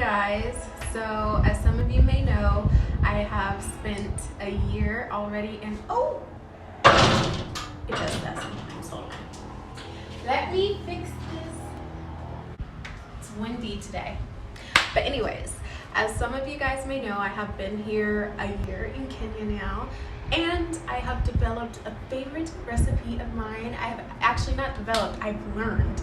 guys, so as some of you may know, I have spent a year already in it does that sometimes. Hold on, let me fix this. It's windy today, but anyways, as some of you guys may know, I have been here a year in Kenya now, and I have developed a favorite recipe of mine. I have actually not developed, I've learned.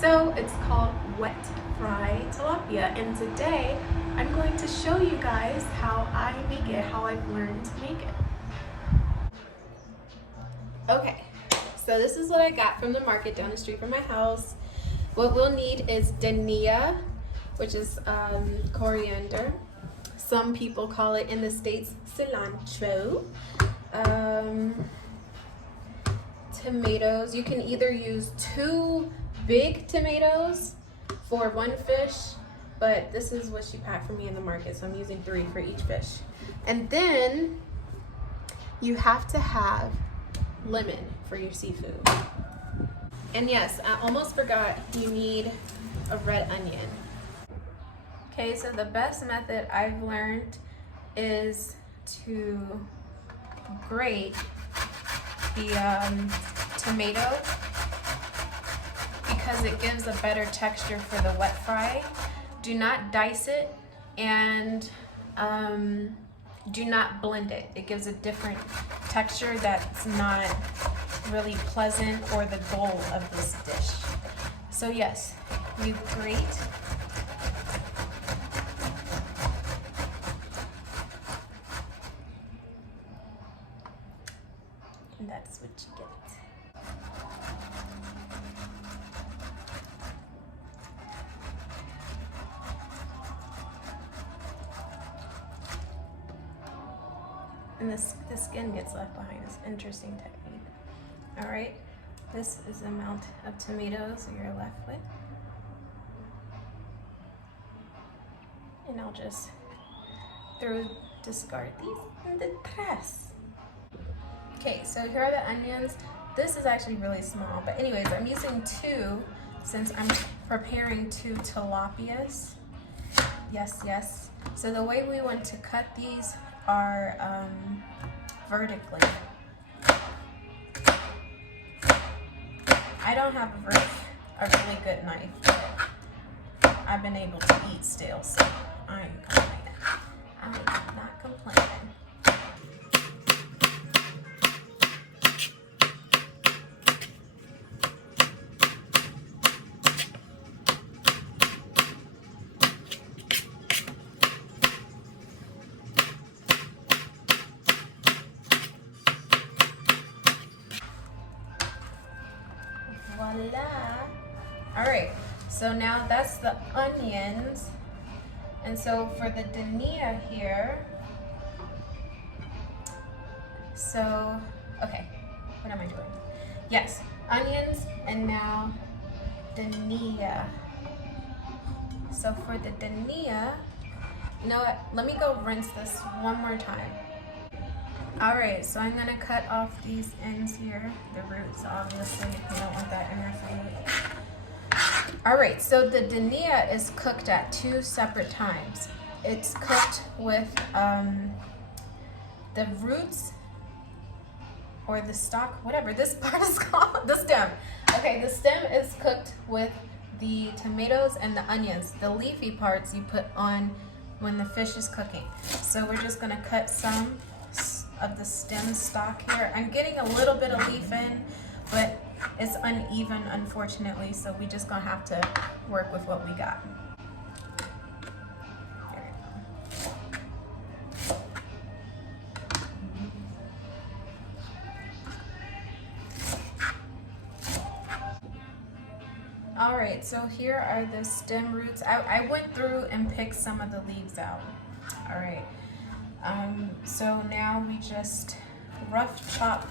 So it's called wet fry tilapia, and today I'm going to show you guys how I make it, how I've learned to make it. Okay, so this is what I got from the market down the street from my house. What we'll need is dania, which is coriander. Some people call it in the States cilantro. Tomatoes. You can either use 2 big tomatoes for 1 fish, but this is what she packed for me in the market, so I'm using 3 for each fish. And then you have to have lemon for your seafood. And yes, I almost forgot, you need a red onion. Okay, so the best method I've learned is to grate the tomato, because it gives a better texture for the wet fry. Do not dice it, and do not blend it. It gives a different texture that's not really pleasant or the goal of this dish. So yes, you grate. And that's what you get. And the skin gets left behind. It's an interesting technique. All right, this is the amount of tomatoes you're left with. And I'll just discard these in the trash. Okay, so here are the onions. This is actually really small, but anyways, I'm using 2 since I'm preparing 2 tilapias. Yes. So the way we want to cut these are vertically. I don't have a really good knife, but I've been able to eat still, so I ain't complaining. I'm not complaining. Voila. All right, so now that's the onions. And so for the dania here, so, okay, what am I doing? Yes, onions, and now dania. So for the dania, you know what, let me go rinse this one more time. All right, so I'm gonna cut off these ends here, the roots, obviously. You don't want that in your food. All right, so the dania is cooked at 2 separate times. It's cooked with the roots or the stalk, whatever this part is called, the stem. Okay, the stem is cooked with the tomatoes and the onions. The leafy parts you put on when the fish is cooking. So we're just gonna cut some of the stem stalk here. I'm getting a little bit of leaf in, but it's uneven, unfortunately, so we just gonna have to work with what we got. All right, so here are the stem roots. I went through and picked some of the leaves out. All right. So now we just rough chop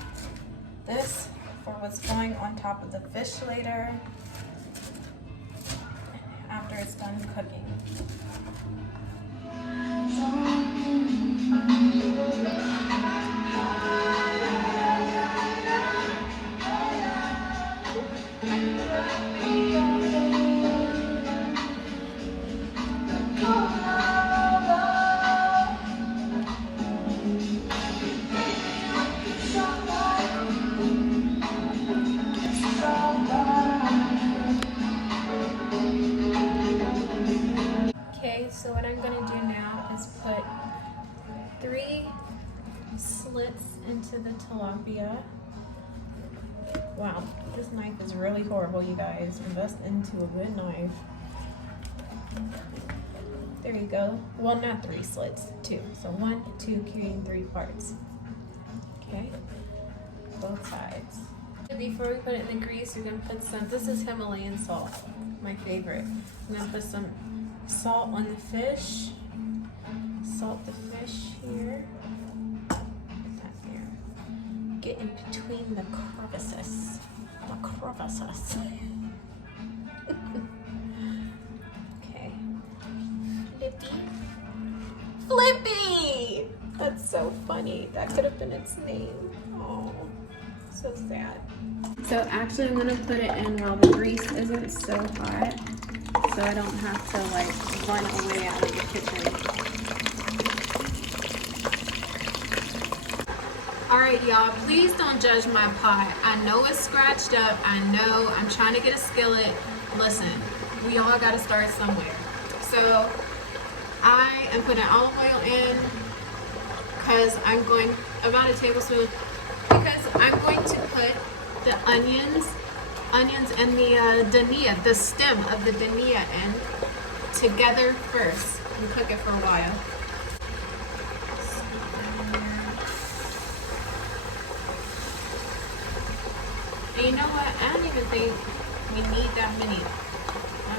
this for what's going on top of the fish later after it's done cooking. So what I'm gonna do now is put 3 slits into the tilapia. Wow, this knife is really horrible, you guys. Invest into a good knife. There you go. Well, not 3 slits, 2. So 1, 2, creating 3 parts. Okay, both sides. Before we put it in the grease, you're gonna put some, this is Himalayan salt, my favorite. I'm gonna put some salt on the fish. Salt the fish here. Put that there. Get in between the crevices. The crevices. Okay. Flippy. Flippy! That's so funny. That could have been its name. Oh, so sad. So actually I'm gonna put it in while the grease isn't so hot, so I don't have to like run away out of the kitchen. Alright y'all, please don't judge my pot. I know it's scratched up. I know I'm trying to get a skillet. Listen, we all gotta start somewhere. So I am putting olive oil in because I'm going about a tablespoon, because I'm going to put the onions and the dania, the stem of the dania in together first and cook it for a while. And you know what? I don't even think we need that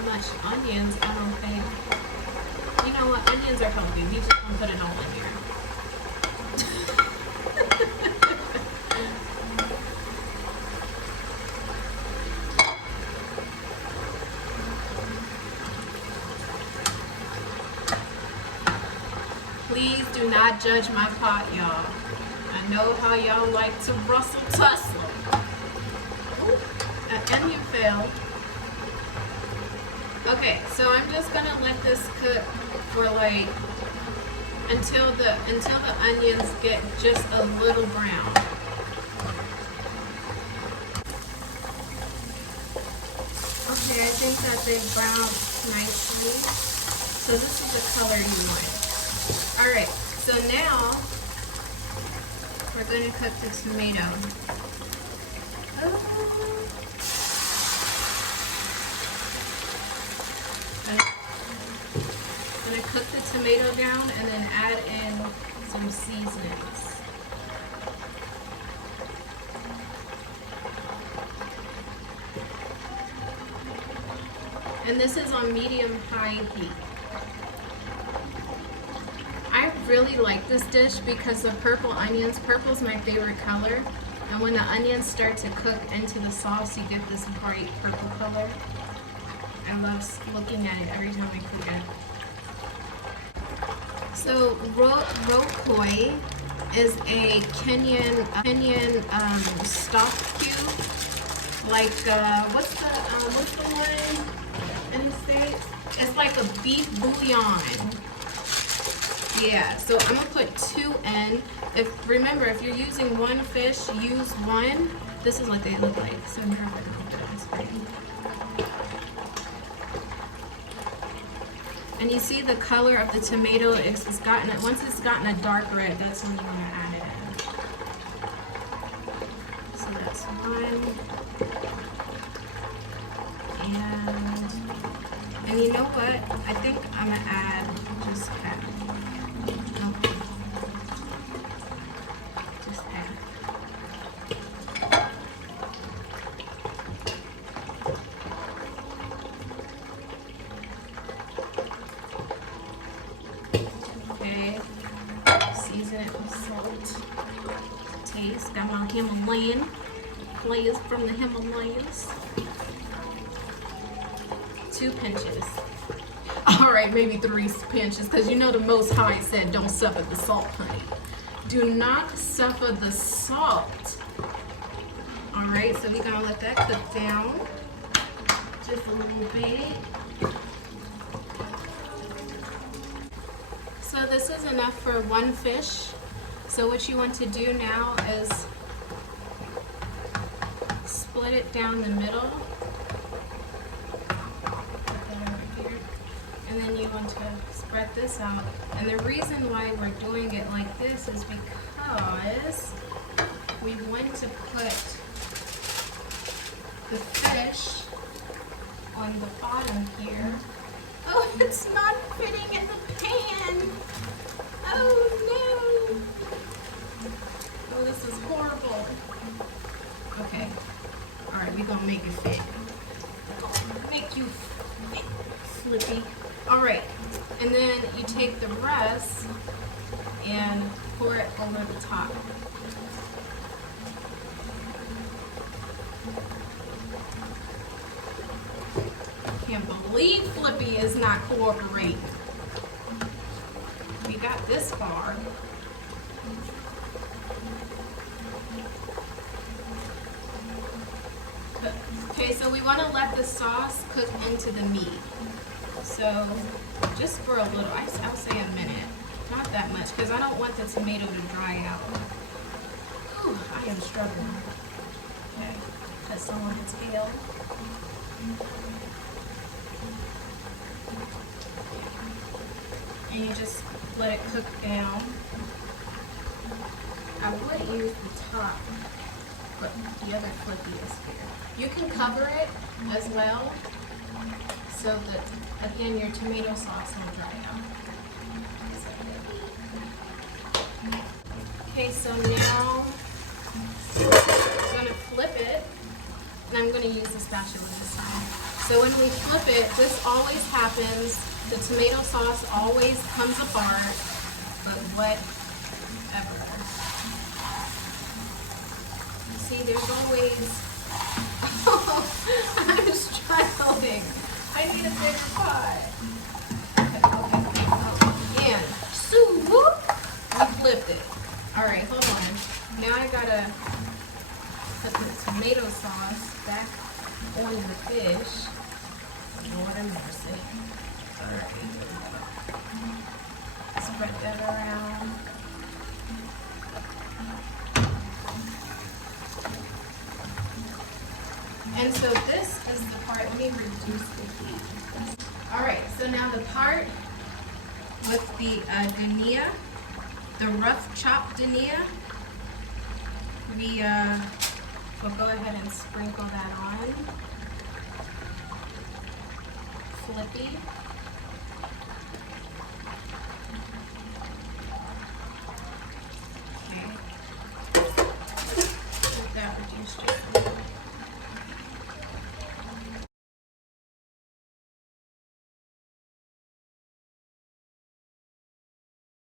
much onions. I don't think. You know what? Onions are healthy. We just don't put it all in here. Please do not judge my pot, y'all. I know how y'all like to rustle tussle. An onion fell. Okay, so I'm just gonna let this cook for like until the onions get just a little brown. Okay, I think that they've browned nicely. So this is the color you want. Alright, so now we're going to cook the tomato. I'm going to cook the tomato down and then add in some seasonings. And this is on medium-high heat. I really like this dish because the purple onions, purple is my favorite color, and when the onions start to cook into the sauce, you get this bright purple color. I love looking at it every time I cook it. So rokoi is a Kenyan stock cube. Like what's the one in the States? It's like a beef bouillon. Yeah, so I'm gonna put 2 in. Remember, if you're using 1 fish, use 1. This is what they look like. So here I'm gonna put it on screen. And you see the color of the tomato is gotten, once it's gotten a dark red, that's when you want to add it in. So that's 1. And you know what? I think I'm gonna add just half. Season it with salt to taste. Got my Himalayan players from the Himalayas. 2 pinches. Alright, maybe 3 pinches, because you know the Most High said don't suffer the salt, honey. Do not suffer the salt. Alright, so we're going to let that cook down just a little bit. So this is enough for 1 fish. So what you want to do now is split it down the middle. Put that over here. And And then you want to spread this out. And the reason why we're doing it like this is because we want to put the fish on the bottom here. Oh, it's not fitting in the pan. Oh no. Oh, this is horrible. Okay. All right, we're gonna make it fit. Make you fit, Slippy. All right, and then you take the rest and pour it over the top. Can't believe Flippy is not cooperating. We got this far. Okay, so we want to let the sauce cook into the meat. So just for a little, I'll say a minute, not that much, because I don't want the tomato to dry out. Whew, I am struggling. Okay, cut some on the tail. And you just let it cook down. I would use the top, but the other Flippy is here. You can cover it as well, so that, again, your tomato sauce will dry out. Okay, so now I'm going to flip it, and I'm going to use the spatula this time. So when we flip it, this always happens. The tomato sauce always comes apart, but whatever. You see, there's always... Oh, I'm struggling. I need a bigger pot. Okay. Oh, and we flipped it. All right, hold on. Now I gotta put the tomato sauce back on the fish. Lord have mercy. All right. Spread that around. And so this is the part, let me reduce the heat. All right, so now the part with the dania, the rough chopped dania, we'll go ahead and sprinkle that on. Flippy. Okay. Let that reduce just a little.